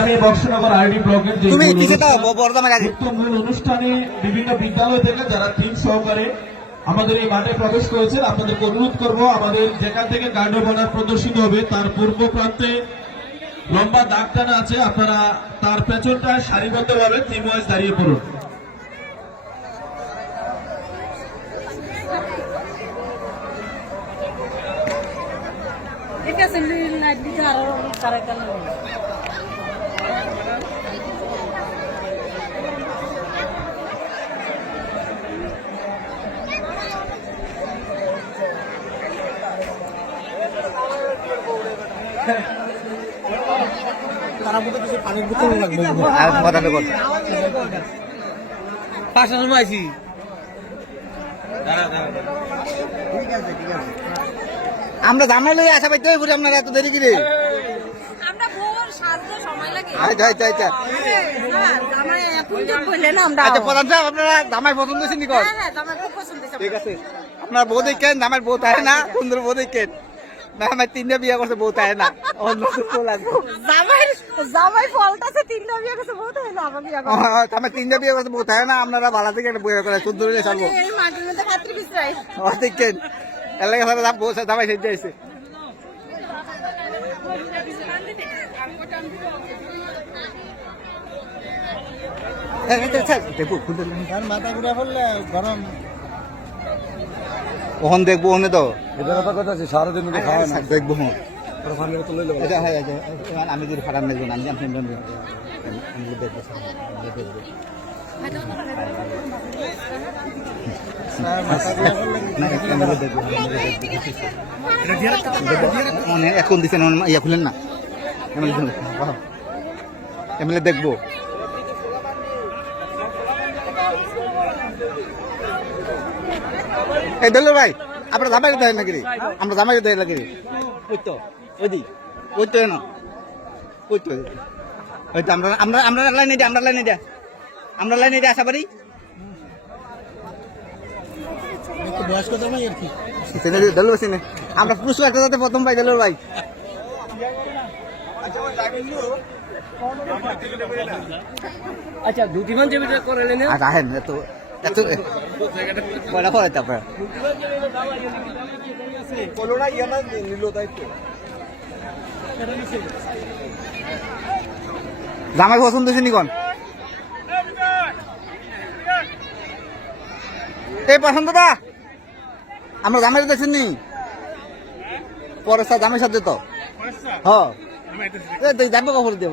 আমি বক্সনগর আরডি ব্লকের যে তুমি পিছে দাও বড়দামে কাজে মূল অনুষ্ঠানে বিভিন্ন বিদ্যালয় থেকে যারা টিম সহকারে আমাদের এই মাঠে প্রবেশ করেছেন আপনাদেরকে অনুরোধ করব আমাদের যেখান থেকে গার্ড অফ অনার প্রদর্শিত হবে তার পূর্ব প্রান্তে লম্বা দাগ টানা আছে আপনারা তার পেছনটায় সারিবদ্ধভাবে টিম ওয়াইজ দাঁড়িয়ে পড়ুন। তারা বুঝতে কিছু পানির বোতল লাগবে আর মাথাতে কর পাঁচটার সময় আইছি ঠিক আছে আমরা জামাই লই আসা পাইতে হইব আপনারা এত দেরি করে আমরা ভোর সাজতে সময় লাগে আচ্ছা আচ্ছা আচ্ছা জামাই এখন যে বললেন আমরা আচ্ছা প্রধান সাহেব আপনারা জামাই পছন্দ হয়েছে নি কর হ্যাঁ হ্যাঁ জামাই খুব পছন্দ হয়েছে ঠিক আছে আপনার বউ দেখেন জামাই বউ তাই না সুন্দর বউ দেখেন না আমার তিনটা বিয়ে করছে বউ তাই না অন্য কিছু লাগবে জামাই ফলটাছে তিনটা বিয়ে করছে বহুত হলো আমাকে আমার তিনটা বিয়ে করছে বউ তাই না আপনারা ভালো থেকে একটা বিয়ে করে সুন্দর হয়ে চলবো এই মাটির মধ্যে খাত্রি বিছরাই দেখেন এলাকা সাথে বউ জামাই সেজে আছে মাথা ঘুরে পড়লে গরম ওখান দেখবো ওখানে তো এদের কথা আছে সারাদিন খাওয়া না দেখবো আচ্ছা হ্যাঁ আমি যদি খারাপ নেব আমি আপনি দেখবো দেখবো এখন দিচ্ছেন ইয়া খুলেন না এমএলএ দেখবো এই দিল ভাই আপনার জামাই দেয় নাকি আমরা জামাই দেয় নাকি ওই তো ওই তো না ওই তো ওই তো আমরা আমরা আমরা লাইনে দিই আমরা লাইনে দিই আশা পারি বয়স্ক জামাই আর কি দিল সিনে আমরা পুরস্কারটা যাতে প্রথম পাই দিল ভাই আচ্ছা দুটি মান যে ভিডিও করে নেন আর আহেন এত এত কয়টা করে তারপরে কোলোনা ইয়ানা নিলো দায়িত্ব জামাই পছন্দ হয়েছে নিকন এই পছন্দ দা আমরা জামাই দেখছেন নি পরে জামাই সাথে তো হ্যাঁ যাবো কখন দিয়ে